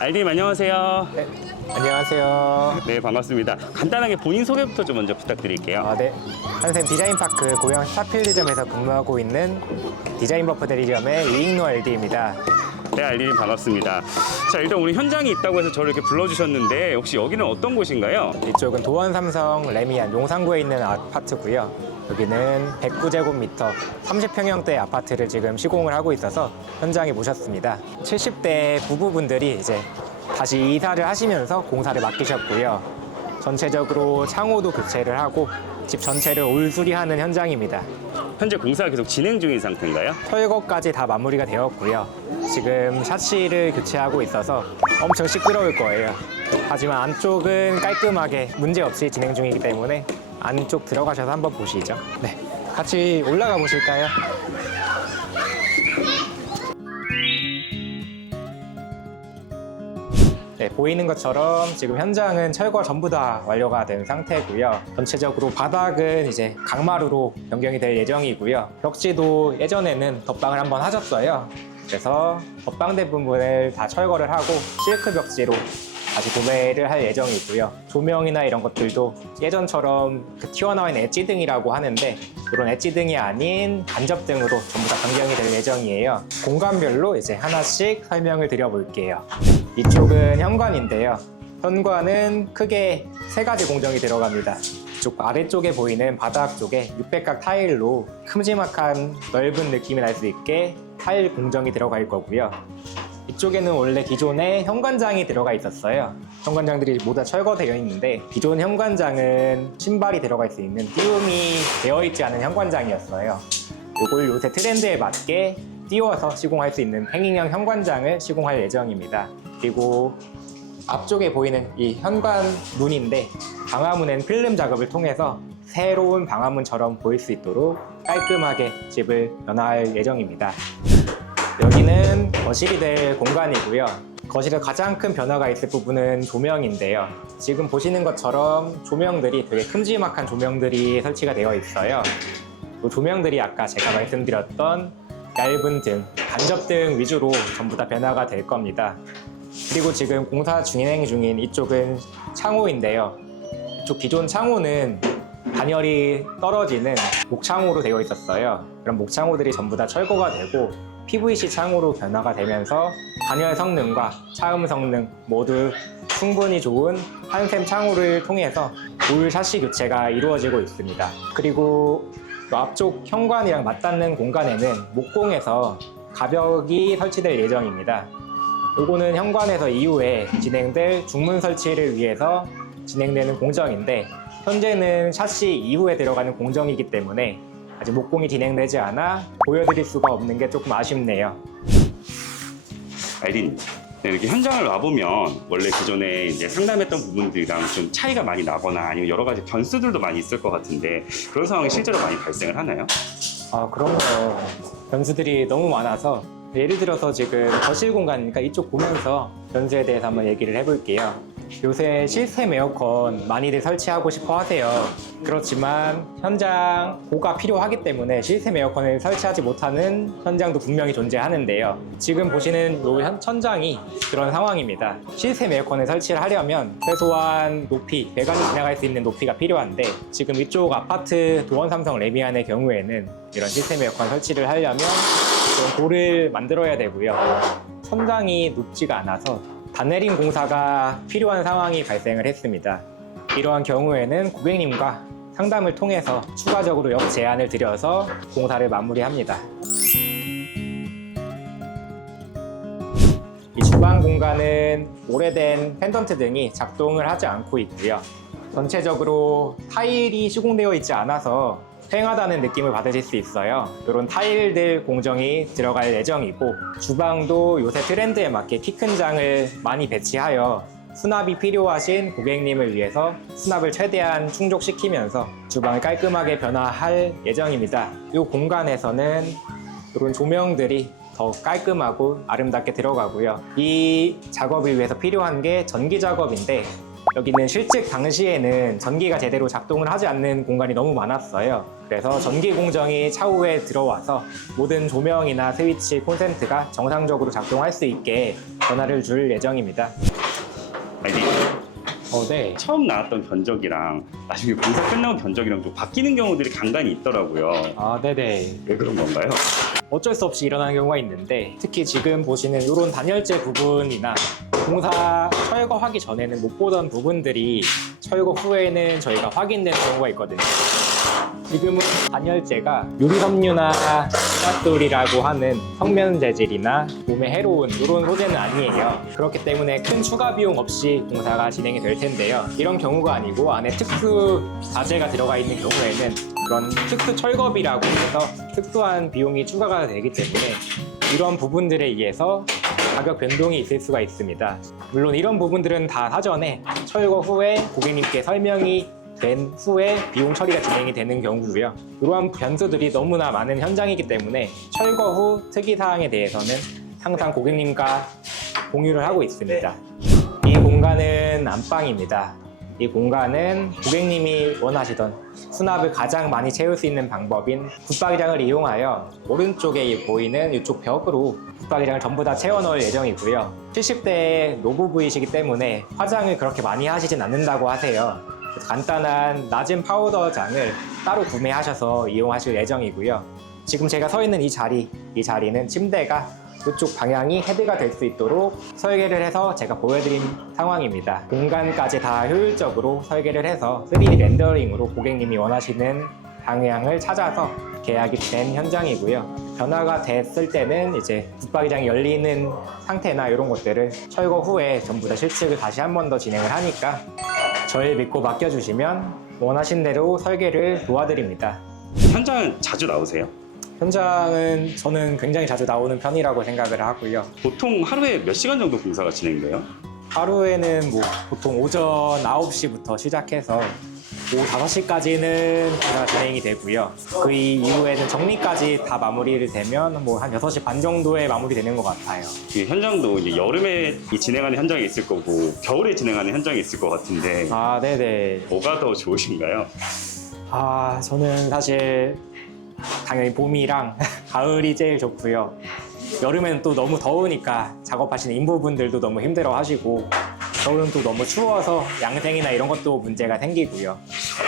알님 안녕하세요. 네, 안녕하세요. 네 반갑습니다. 간단하게 본인 소개부터 좀 먼저 부탁드릴게요. 아, 네. 한샘 디자인파크 고양 스타필드점에서 근무하고 있는 디자인 버프 대리점의 이익노 LD입니다. 네 알님 반갑습니다. 자 일단 오늘 현장이 있다고 해서 저를 이렇게 불러주셨는데 혹시 여기는 어떤 곳인가요? 이쪽은 도원 삼성 레미안 용산구에 있는 아파트고요. 여기는 109제곱미터 30평형대 아파트를 지금 시공을 하고 있어서 현장에 모셨습니다. 70대 부부분들이 이제 다시 이사를 하시면서 공사를 맡기셨고요. 전체적으로 창호도 교체를 하고 집 전체를 올수리하는 현장입니다. 현재 공사가 계속 진행 중인 상태인가요? 철거까지 다 마무리가 되었고요. 지금 샤시를 교체하고 있어서 엄청 시끄러울 거예요. 하지만 안쪽은 깔끔하게 문제 없이 진행 중이기 때문에 안쪽 들어가셔서 한번 보시죠. 네. 같이 올라가 보실까요? 네, 보이는 것처럼 지금 현장은 철거 전부 다 완료가 된 상태고요. 전체적으로 바닥은 이제 강마루로 변경이 될 예정이고요. 벽지도 예전에는 덧방을 한번 하셨어요. 그래서 덧방된 부분을 다 철거를 하고 실크 벽지로 다시 도배를 할 예정이고요. 조명이나 이런 것들도 예전처럼 그 튀어나온 엣지등이라고 하는데 이런 엣지등이 아닌 간접등으로 전부 다 변경이 될 예정이에요. 공간별로 이제 하나씩 설명을 드려볼게요. 이쪽은 현관인데요. 현관은 크게 세 가지 공정이 들어갑니다. 이쪽 아래쪽에 보이는 바닥 쪽에 600각 타일로 큼지막한 넓은 느낌이 날 수 있게 타일 공정이 들어갈 거고요. 이쪽에는 원래 기존에 현관장이 들어가 있었어요. 현관장들이 모두 다 철거되어 있는데 기존 현관장은 신발이 들어갈 수 있는 띄움이 되어 있지 않은 현관장이었어요. 이걸 요새 트렌드에 맞게 띄워서 시공할 수 있는 행잉형 현관장을 시공할 예정입니다. 그리고 앞쪽에 보이는 이 현관 문인데 방화문엔 필름 작업을 통해서 새로운 방화문처럼 보일 수 있도록 깔끔하게 집을 변화할 예정입니다. 거실이 될 공간이고요. 거실의 가장 큰 변화가 있을 부분은 조명인데요. 지금 보시는 것처럼 조명들이 되게 큼지막한 조명들이 설치가 되어 있어요. 이 조명들이 아까 제가 말씀드렸던 얇은 등, 간접등 위주로 전부 다 변화가 될 겁니다. 그리고 지금 공사 진행 중인 이쪽은 창호인데요. 이쪽 기존 창호는 단열이 떨어지는 목창호로 되어 있었어요. 그럼 목창호들이 전부 다 철거가 되고 PVC 창호로 변화가 되면서 단열 성능과 차음 성능 모두 충분히 좋은 한샘 창호를 통해서 올 샤시 교체가 이루어지고 있습니다. 그리고 이 앞쪽 현관이랑 맞닿는 공간에는 목공에서 가벽이 설치될 예정입니다. 요거는 현관에서 이후에 진행될 중문 설치를 위해서 진행되는 공정인데 현재는 샤시 이후에 들어가는 공정이기 때문에 아직 목공이 진행되지 않아 보여드릴 수가 없는 게 조금 아쉽네요. 알린 네, 이렇게 현장을 와보면 원래 기존에 이제 상담했던 부분들이랑 좀 차이가 많이 나거나 아니면 여러 가지 변수들도 많이 있을 것 같은데 그런 상황이 실제로 많이 발생을 하나요? 아 그런 거 변수들이 너무 많아서 예를 들어서 지금 거실 공간이니까 이쪽 보면서 변수에 대해서 한번 얘기를 해볼게요. 요새 시스템 에어컨 많이들 설치하고 싶어 하세요. 그렇지만 현장 고가 필요하기 때문에 시스템 에어컨을 설치하지 못하는 현장도 분명히 존재하는데요. 지금 보시는 요 현- 천장이 그런 상황입니다. 시스템 에어컨을 설치를 하려면 최소한 높이, 배관이 지나갈 수 있는 높이가 필요한데 지금 이쪽 아파트 도원 삼성 레미안의 경우에는 이런 시스템 에어컨 설치를 하려면 그런 돌을 만들어야 되고요. 천장이 높지가 않아서 단내림 공사가 필요한 상황이 발생을 했습니다. 이러한 경우에는 고객님과 상담을 통해서 추가적으로 역 제안을 드려서 공사를 마무리합니다. 이 주방 공간은 오래된 펜던트 등이 작동을 하지 않고 있고요. 전체적으로 타일이 시공되어 있지 않아서 휑하다는 느낌을 받으실 수 있어요. 이런 타일들 공정이 들어갈 예정이고 주방도 요새 트렌드에 맞게 키 큰 장을 많이 배치하여 수납이 필요하신 고객님을 위해서 수납을 최대한 충족시키면서 주방을 깔끔하게 변화할 예정입니다. 이 공간에서는 이런 조명들이 더 깔끔하고 아름답게 들어가고요. 이 작업을 위해서 필요한 게 전기 작업인데 여기는 실직 당시에는 전기가 제대로 작동을 하지 않는 공간이 너무 많았어요. 그래서 전기 공정이 차후에 들어와서 모든 조명이나 스위치, 콘센트가 정상적으로 작동할 수 있게 변화를 줄 예정입니다. 아니 어, 네. 처음 나왔던 견적이랑 나중에 공사 끝나고 견적이랑 좀 바뀌는 경우들이 간간히 있더라고요. 아, 네네. 왜 그런 건가요? 어쩔 수 없이 일어나는 경우가 있는데 특히 지금 보시는 이런 단열재 부분이나 공사 철거하기 전에는 못 보던 부분들이 철거 후에는 저희가 확인되는 경우가 있거든요. 지금은 단열재가 유리섬유나 시라돌이라고 하는 성면 재질이나 몸에 해로운 이런 소재는 아니에요. 그렇기 때문에 큰 추가 비용 없이 공사가 진행이 될 텐데요. 이런 경우가 아니고 안에 특수 자재가 들어가 있는 경우에는 그런 특수 철거비라고 해서 특수한 비용이 추가가 되기 때문에 이런 부분들에 의해서 가격 변동이 있을 수가 있습니다. 물론 이런 부분들은 다 사전에 철거 후에 고객님께 설명이 된 후에 비용 처리가 진행이 되는 경우고요. 이러한 변수들이 너무나 많은 현장이기 때문에 철거 후 특이 사항에 대해서는 항상 고객님과 공유를 하고 있습니다. 이 공간은 안방입니다. 이 공간은 고객님이 원하시던 수납을 가장 많이 채울 수 있는 방법인 붙박이장을 이용하여 오른쪽에 보이는 이쪽 벽으로 붙박이장을 전부 다 채워 넣을 예정이고요. 70대 노부부이시기 때문에 화장을 그렇게 많이 하시진 않는다고 하세요. 간단한 낮은 파우더장을 따로 구매하셔서 이용하실 예정이고요. 지금 제가 서 있는 이 자리, 이 자리는 침대가 이쪽 방향이 헤드가 될 수 있도록 설계를 해서 제가 보여드린 상황입니다. 공간까지 다 효율적으로 설계를 해서 3D 렌더링으로 고객님이 원하시는 방향을 찾아서 계약이 된 현장이고요. 변화가 됐을 때는 이제 붙박이장이 열리는 상태나 이런 것들을 철거 후에 전부 다 실측을 다시 한 번 더 진행을 하니까 저희 믿고 맡겨주시면 원하신 대로 설계를 도와드립니다. 현장 자주 나오세요? 현장은 저는 굉장히 자주 나오는 편이라고 생각을 하고요. 보통 하루에 몇 시간 정도 공사가 진행돼요? 하루에는 뭐 보통 오전 9시부터 시작해서 오후 5시까지는 공사가 진행이 되고요. 그 이후에는 정리까지 다 마무리를 되면 뭐 한 6시 반 정도에 마무리되는 것 같아요. 이 현장도 이제 여름에 이 진행하는 현장이 있을 거고 겨울에 진행하는 현장이 있을 것 같은데 아, 네네. 뭐가 더 좋으신가요? 아, 저는 사실 당연히 봄이랑 가을이 제일 좋고요. 여름에는 또 너무 더우니까 작업하시는 인부분들도 너무 힘들어 하시고 겨울은 또 너무 추워서 양생이나 이런 것도 문제가 생기고요.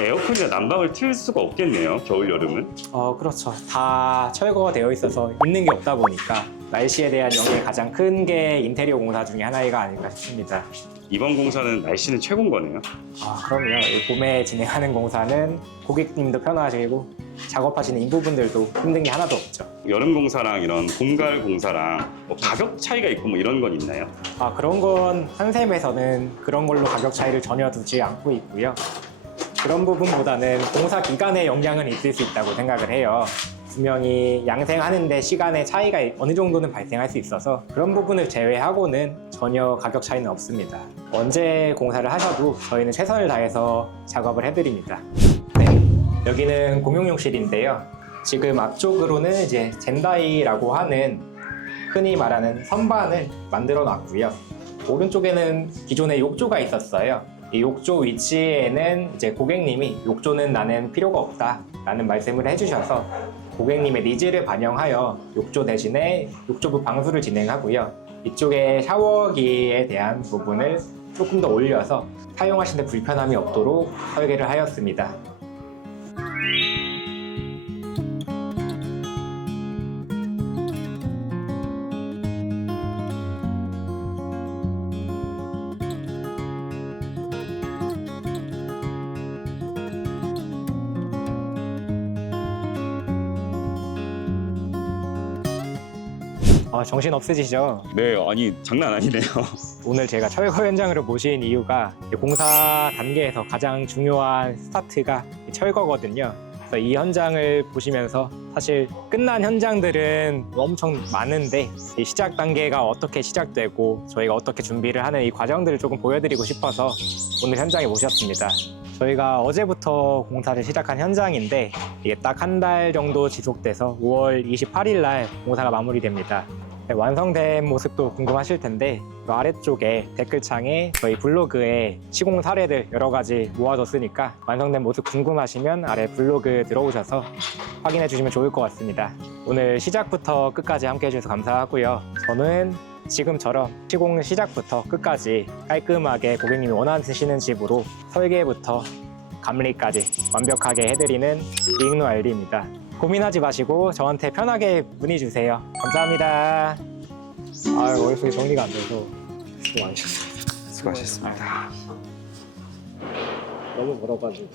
에어컨이나 난방을 틀 수가 없겠네요. 겨울 여름은. 어, 그렇죠. 다 철거가 되어 있어서 있는 게 없다 보니까 날씨에 대한 영향이 가장 큰 게 인테리어 공사 중에 하나가 아닐까 싶습니다. 이번 공사는 날씨는 최고인 거네요. 아, 그럼요. 이 봄에 진행하는 공사는 고객님도 편하시고 작업하시는 인부분들도 힘든 게 하나도 없죠. 여름 공사랑 이런 봄, 가을 공사랑 뭐 가격 차이가 있고 뭐 이런 건 있나요? 아, 그런 건 한샘에서는 그런 걸로 가격 차이를 전혀 두지 않고 있고요. 그런 부분보다는 공사 기간에 영향은 있을 수 있다고 생각을 해요. 분명히 양생하는데 시간의 차이가 어느 정도는 발생할 수 있어서 그런 부분을 제외하고는 전혀 가격 차이는 없습니다. 언제 공사를 하셔도 저희는 최선을 다해서 작업을 해드립니다. 네, 여기는 공용욕실인데요. 지금 앞쪽으로는 이제 젠다이라고 하는 흔히 말하는 선반을 만들어 놨고요. 오른쪽에는 기존에 욕조가 있었어요. 이 욕조 위치에는 이제 고객님이 욕조는 나는 필요가 없다 라는 말씀을 해주셔서 고객님의 니즈를 반영하여 욕조 대신에 욕조부 방수를 진행하고요. 이쪽에 샤워기에 대한 부분을 조금 더 올려서 사용하시는 데 불편함이 없도록 설계를 하였습니다. 아, 정신 없으시죠? 네, 아니 장난 아니네요. 오늘 제가 철거 현장으로 모신 이유가 공사 단계에서 가장 중요한 스타트가 이 철거거든요. 그래서 이 현장을 보시면서 사실 끝난 현장들은 엄청 많은데 이 시작 단계가 어떻게 시작되고 저희가 어떻게 준비를 하는 이 과정들을 조금 보여드리고 싶어서 오늘 현장에 모셨습니다. 저희가 어제부터 공사를 시작한 현장인데 이게 딱 한 달 정도 지속돼서 5월 28일 날 공사가 마무리됩니다. 네, 완성된 모습도 궁금하실 텐데 그 아래쪽에 댓글창에 저희 블로그에 시공 사례들 여러 가지 모아뒀으니까 완성된 모습 궁금하시면 아래 블로그 들어오셔서 확인해 주시면 좋을 것 같습니다. 오늘 시작부터 끝까지 함께 해주셔서 감사하고요. 저는 지금처럼 시공 시작부터 끝까지 깔끔하게 고객님이 원하시는 집으로 설계부터 감리까지 완벽하게 해드리는 이익노 알리입니다. 고민하지 마시고 저한테 편하게 문의 주세요. 감사합니다. 아 머릿속에 정리가 안 돼서 수고 많으셨습니다. 수고하셨습니다. 너무 멀어가지고.